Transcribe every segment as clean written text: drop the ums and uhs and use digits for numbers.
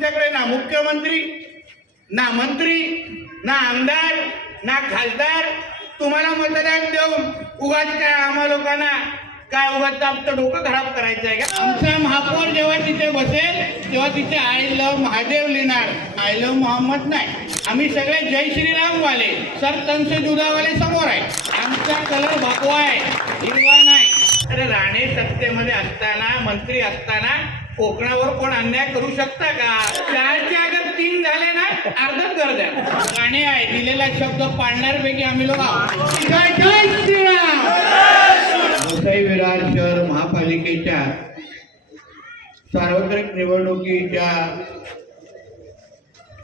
तुमच्याकडे ना मुख्यमंत्री, ना मंत्री, ना आमदार, ना खासदार. तुम्हाला मतदान देऊन उगाच काय आम्हा लोकांना काय उगाच आमचं डोकं खराब करायचं आहे का? आमचा महापौर जेव्हा तिथे बसेल तेव्हा तिथे आय लव्ह महादेव लिहिणार, आय लव्ह मोहम्मद नाही. आम्ही सगळे जय श्रीराम वाले, सर तनसे जुदावाले समोर आहे. आमचा कलर भगवा आहे, हिरवा नाही. अरे राणे सत्तेमध्ये असताना, मंत्री असताना कोकणावर कोण अन्याय करू शकता का? 4चे अगर 3 झाले ना अर्धच कर द्या. राणे आहे, दिलेला शब्द पाळणाऱ्यापैकी आम्ही लोक आहोत. जय श्रीराम. वसई विरार शहर महापालिकेच्या सार्वत्रिक निवडणुकीच्या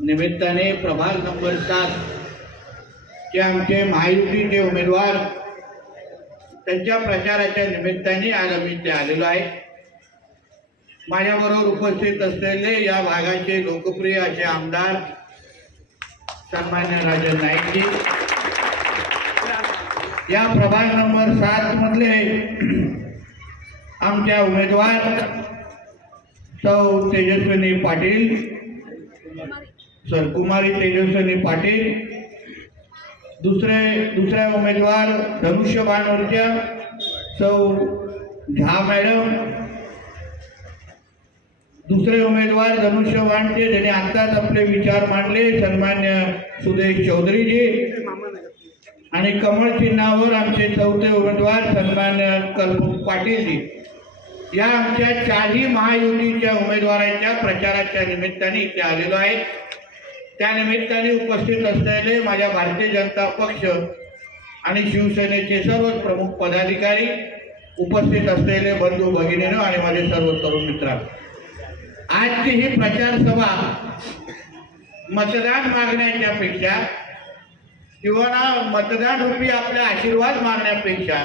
निमित्ताने प्रभाग नंबर 7 चे आमचे महायुतीचे उमेदवार त्यांच्या प्रचाराच्या निमित्ताने आज आम्ही इथे आलेलो आहे. माझ्याबरोबर उपस्थित असलेले या भागाचे लोकप्रिय असे आमदार सन्मान्य राजन नाईकजी, या प्रभाग नंबर 7 मधले आमच्या उमेदवार सौ तेजस्विनी पाटील, सर कुमारी तेजस्विनी पाटील. दुसऱ्या उमेदवार धनुष्यबाणवरच्या सौ झा मॅडम. दुसरे उमेदवार धनुष्यबाणचे ज्यांनी आताच आपले विचार मांडले सन्मान्य सुदेश चौधरीजी. आणि कमळ चिन्हावर आमचे चौथे उमेदवार सन्मान्य कल्पू पाटीलजी. या आमच्या 4ही महायुतीच्या उमेदवारांच्या प्रचाराच्या निमित्ताने इथे आलेलो आहे. त्या निमित्ताने उपस्थित असलेले माझ्या भारतीय जनता पक्ष आणि शिवसेनेचे सर्व प्रमुख पदाधिकारी, उपस्थित असलेले बंधू भगिनींनो आणि माझे सर्व तरुण मित्रांनो, आजची ही प्रचार सभा मतदान मागण्याच्या पेक्षा किंवा ना मतदान रूपी आपला आशीर्वाद मागण्यापेक्षा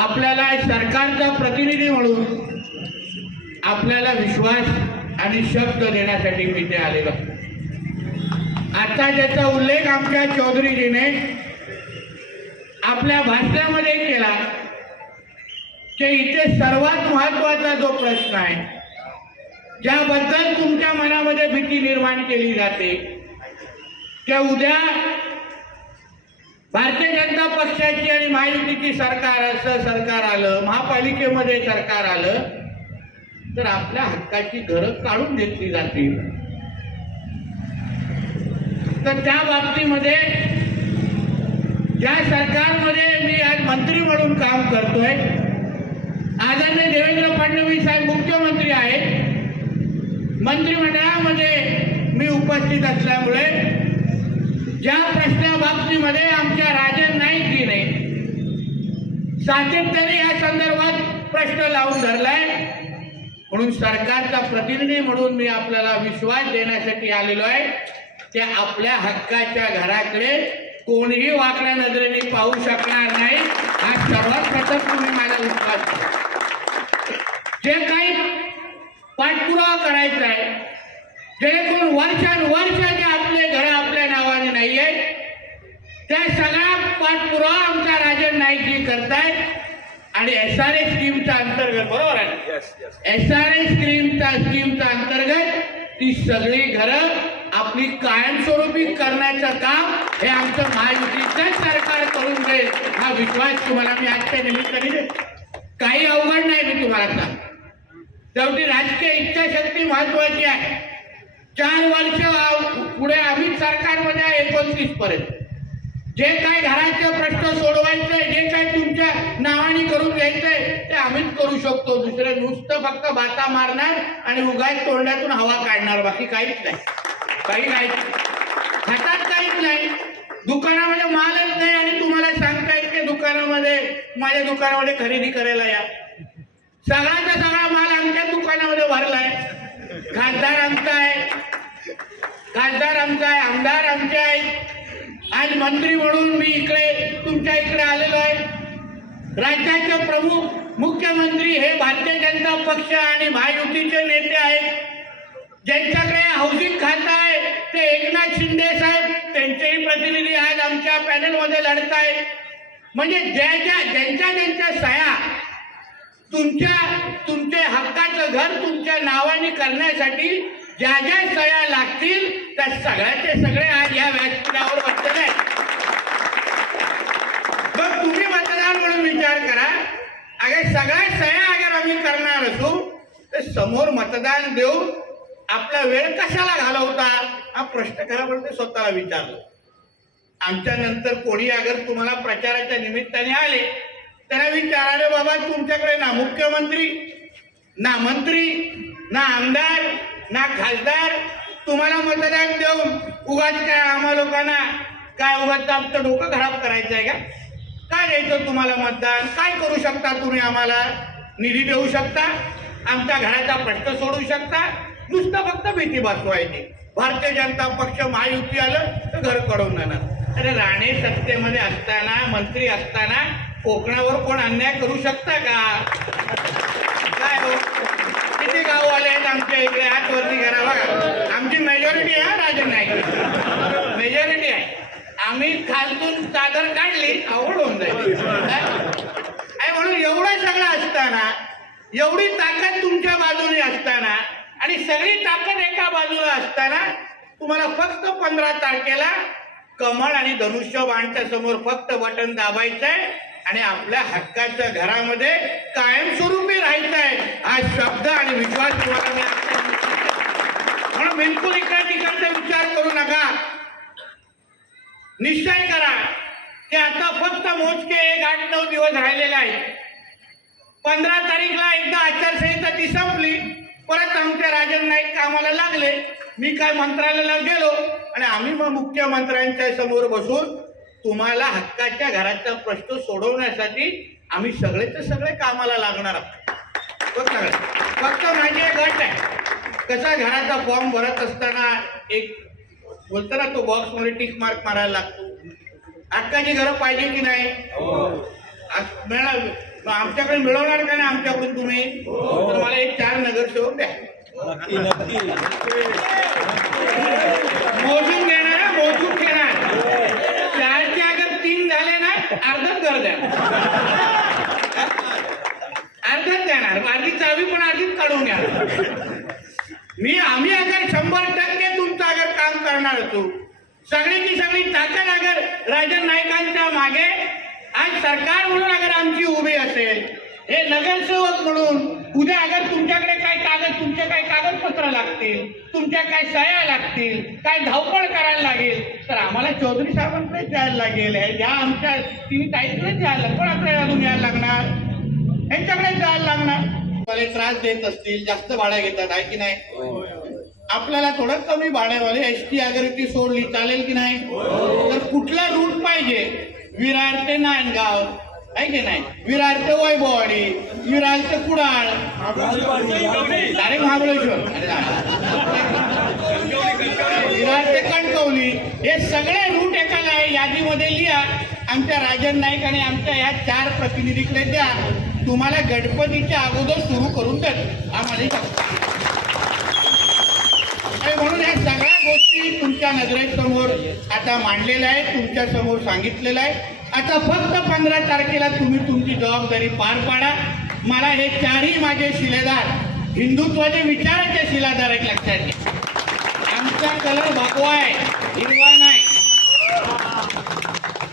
आपल्याला सरकारचा प्रतिनिधी म्हणून आपल्याला विश्वास आणि शब्द देण्यासाठी मी इथे आलेलो. आता ज्याचा उल्लेख आमच्या चौधरीजीने आपल्या भाषणामध्ये केला की इथे सर्वात महत्वाचा जो प्रश्न आहे, ज्याबद्दल तुमच्या मनामध्ये भीती निर्माण केली जाते, की उद्या भारतीय जनता पक्षाची आणि महायुतीची सरकार आलं, महापालिकेमध्ये सरकार आलं तर आपल्या हक्काची घरं काढून घेतली जातील. तर त्या बाबतीमध्ये ज्या सरकारमध्ये मी आज मंत्री म्हणून काम करतोय, आदरणीय देवेंद्र फडणवीस साहेब मुख्यमंत्री आहेत, मंत्रिमंडळामध्ये मी उपस्थित असल्यामुळे ज्या प्रश्नाबाबतीमध्ये आमच्या राजन नाईकजीने सातत्याने या संदर्भात प्रश्न लावून धरलाय, म्हणून सरकारचा प्रतिनिधी म्हणून मी आपल्याला विश्वास देण्यासाठी आलेलो आहे की आपल्या हक्काच्या घराकडे कोणीही वाकड्या नजरेने पाहू शकणार नाही. हा सर्वात प्रथम तुम्ही माझा विश्वास करा. जे काही पाठपुरावा करायचा आहे, जेणेकरून वर्षानुवर्षाचे आपले घर आपल्या नावाने नाही आहे, त्या सगळा पाठपुरावा आमचा राजन नाईकजी करतायत. आणि SRA स्कीमच्या अंतर्गत, बरोबर आहे, SRA स्कीमच्या अंतर्गत ती सगळी घरं आपली कायमस्वरूपी करण्याचं काम हे आमचं महायुतीचं सरकार करून देईल, हा विश्वास तुम्हाला मी आजच्या निमित्ताने देतो. काही अवघड नाही, मी तुम्हाला सांगतो. शेवटी राजकीय इच्छाशक्ती महत्वाची आहे. 4 वर्ष पुढे आम्ही सरकारमध्ये आहे 29 पर्यंत. जे काय घराचे प्रश्न सोडवायचे, जे काय तुमच्या नावाने करून घ्यायचंय ते आम्हीच करू शकतो. दुसरे नुसतं फक्त बाता मारणार आणि उगाच तोंडातून हवा काढणार, बाकी काहीच नाही. काही नाही, हातात काहीच नाही, दुकानामध्ये मालच नाही. आणि तुम्हाला सांगतायत की दुकानामध्ये, माझ्या दुकानामध्ये खरेदी करायला या. सगळ्याचा सगळा माल आमच्या दुकानामध्ये भरलाय. खासदार आमचा आहे, आमदार आमचे आहेत. आज मंत्री म्हणून मी इकडे तुमच्या इकडे आलेलो आहे. राज्याचे प्रमुख मुख्यमंत्री हे भारतीय जनता पक्ष आणि महायुतीचे नेते आहेत. ज्यांच्याकडे हाऊसिंग खातं आहे ते एकनाथ शिंदे साहेब, त्यांचेही प्रतिनिधी आज आमच्या पॅनलमध्ये लढत आहेत. म्हणजे ज्यांच्या सह्या तुमचे हक्काचं घर तुमच्या नावाने करण्यासाठी ज्या ज्या सह्या लागतील त्या सगळ्याचे सगळे आज या व्यासपीठावर बसलेले आहेत. मग तुम्ही मतदार म्हणून विचार करा, अगर सगळ्या सह्या अगर आम्ही करणार असू तर समोर मतदान देऊ आपला वेळ कशाला घालवता हा प्रश्न खरा पडतो. स्वतःला विचारलं. आमच्या नंतर कोणी अगर तुम्हाला प्रचाराच्या निमित्ताने आले त्यांना विचाराले, बाबा तुमच्याकडे ना मुख्यमंत्री ना मंत्री ना आमदार ना खासदार, तुम्हाला मतदान देऊन उगाच काय आम्हा लोकांना काय उगाच आमचं डोकं खराब करायचं आहे का? काय द्यायचं तुम्हाला मतदान? काय करू शकता तुम्ही? आम्हाला निधी देऊ शकता, आमच्या घराचा प्रश्न सोडू शकता, नुसतं फक्त भीती बसवायची. भारतीय जनता पक्ष महायुती आलं तर घर कडवून जाणार. अरे राणे सत्तेमध्ये असताना मंत्री असताना कोकणावर कोण अन्याय करू शकता का? काय हो, किती गाववाले आहेत आमच्या इकडे, हात वरती करा बघा. आमची मेजॉरिटी आहे राजन नाईक, मेजॉरिटी आहे. आम्ही खालतून चादर काढली आवड होऊन जाईल. म्हणून एवढं सगळं असताना, एवढी ताकद तुमच्या बाजूने असताना आणि सगळी ताकद एका बाजूला असताना तुम्हाला फक्त 15 तारखेला कमळ आणि धनुष्यबाणच्या समोर फक्त बटन दाबायचंय आणि आपल्या हक्काच्या घरामध्ये कायमस्वरूपी राहायचंय. हा शब्द आणि विश्वास तुम्हाला मी म्हणून बिलकुल इकडे तिकडचा विचार करू नका. निश्चय करा की आता फक्त मोजके 8-9 दिवस राहिलेले आहेत. 15 तारीखला एकदा आचारसंहिता ती संपली, परत आमचे राजन नाईक कामाला लागले. मी काय मंत्रालयाला गेलो आणि आम्ही मग मुख्यमंत्र्यांच्या समोर बसून तुम्हाला हक्काच्या घराचा प्रश्न सोडवण्यासाठी आम्ही सगळेच सगळे कामाला लागणार आहोत. फक्त माझी एक गट आहे, कसा घराचा फॉर्म भरत असताना एक बोलतो ना तो बॉक्स मध्ये टिक मार्क मारायला लागतो. हक्काची घरं पाहिजे की नाही? मिळणार आमच्याकडे मिळवणार का नाही आमच्याकडून तुम्ही? तर मला एक 4 नगरसेवक द्या. मोजून घेणार, मोजून घेणार. 4चे अगर 3 झाले ना अर्धच घर द्या, अर्धच देणार. अर्धी चावी पण आधीच काढून घ्या. आम्ही अगर 100% तुमचं अगर काम करणार असू, सगळीची सगळी ताकद अगर राजन नाईकांच्या मागे आज सरकार म्हणून अगर आमची उभी असेल, हे नगरसेवक म्हणून उद्या अगर तुमच्याकडे तुमचे काय कागदपत्र लागतील, तुमच्या काय सह्या लागतील, काय धावपळ करायला लागेल तर आम्हाला चौधरी साहेबांकडे जायला लागेल. ह्या आमच्या 3 ताईंकडेच जायला, पण आपल्याला अजून यायला लागणार, यांच्याकडे जायला लागणार. मला त्रास देत असतील, जास्त भाड्या घेतात आहे की नाही? आपल्याला थोडं कमी भाड्यावाले एसटी अगर ती सोडली चालेल की नाही? तर कुठला रूट पाहिजे? विरार ते नांदगाव आहे की नाही? विरार ते वैभववाडी, विरार ते कुडाळ, डायरेक्ट महाबळेश्वर, विरार ते कणकवली, हे सगळे रूट एका यादीमध्ये लिहा. आमच्या राजन नाईक आणि आमच्या या 4 प्रतिनिधीकडे द्या. तुम्हाला गणपतीच्या अगोदर सुरू करून देत आम्हाला. म्हणून या सगळ्या गोष्टी तुमच्या नजरेसमोर आता मांडलेल्या आहेत, तुमच्या समोर सांगितलेलं आहे. आता फक्त 15 तारखेला तुम्ही तुमची जबाबदारी पार पाडा. मला हे 4ही माझे शिलेदार हिंदुत्वाचे विचाराचे शिलेदार आहेत, लक्षात घ्या. आमचा कलर भगवा आहे, हिरवा नाही.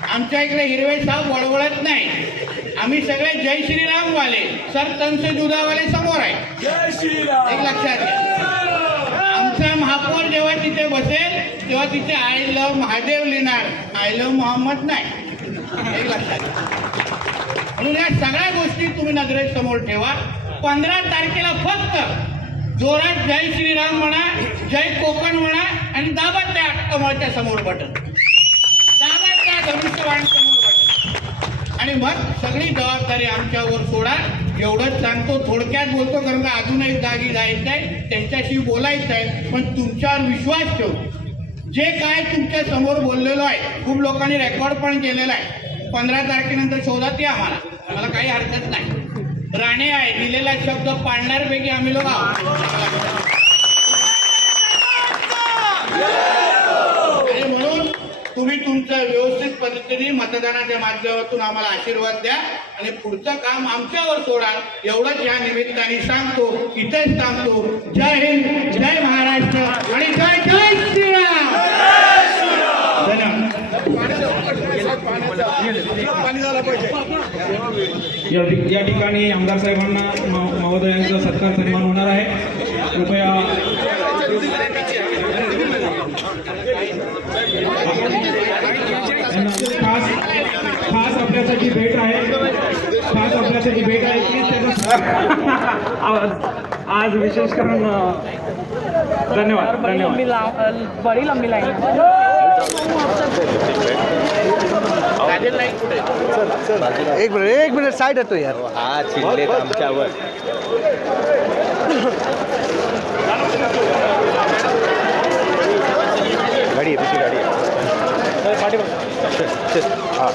आमच्या इकडे हिरवे साप वळवळत नाही. आम्ही सगळे जय श्रीराम वाले, सर तनसे दुधावाले समोर आहे, जय श्रीराम, एक लक्षात घ्या. आमचा महापौर जेव्हा तिथे बसेल तेव्हा तिथे आय लव्ह महादेव लिहिणार, आय लव्ह मोहम्मद नाही, एक लक्षात घ्या. म्हणून या सगळ्या गोष्टी तुम्ही नजरेसमोर ठेवा. 15 तारखेला फक्त जोरात जय श्रीराम म्हणा, जय कोकण म्हणा आणि दाबा त्या कमळच्या समोर बटन, दाबा त्या धनुष्यबाण समोर बटन आणि मग सगळी जबाबदारी आमच्यावर सोडा. एवढंच सांगतो, थोडक्यात बोलतो कारण का अजून एक जागी जायचं आहे, त्यांच्याशी बोलायचं आहे. पण तुमच्यावर विश्वास ठेवू. जे काय तुमच्या समोर बोललेलो आहे, खूप लोकांनी रेकॉर्ड पण केलेला आहे. 15 तारखेनंतर शोधात या आम्हाला काही हरकत नाही. राणे आहे, दिलेला शब्द पाळणारपैकी आम्ही लोक आहोत. आणि म्हणून तुम्ही तुमचं व्यवस्थित पद्धतीने मतदानाच्या माध्यमातून आम्हाला आशीर्वाद द्या आणि पुढचं काम आमच्यावर सोडा एवढंच या निमित्ताने सांगतो, इथेच सांगतो. जय हिंद, जय महाराष्ट्र आणि जय जय श्रीराम. या ठिकाणी आमदार साहेबांना महोदयांचा सत्कार सन्मान होणार आहे. कृपया खास आपल्यासाठी भेट आहे. खास आपल्यासाठी भेट आहे की आज विशेष करून धन्यवाद. बड़ी लंबी लाइन एक मिनिट साईड येतो यार. हा चिडले आमच्यावर. गाडी आहे, दुसरी गाडी आहे. हा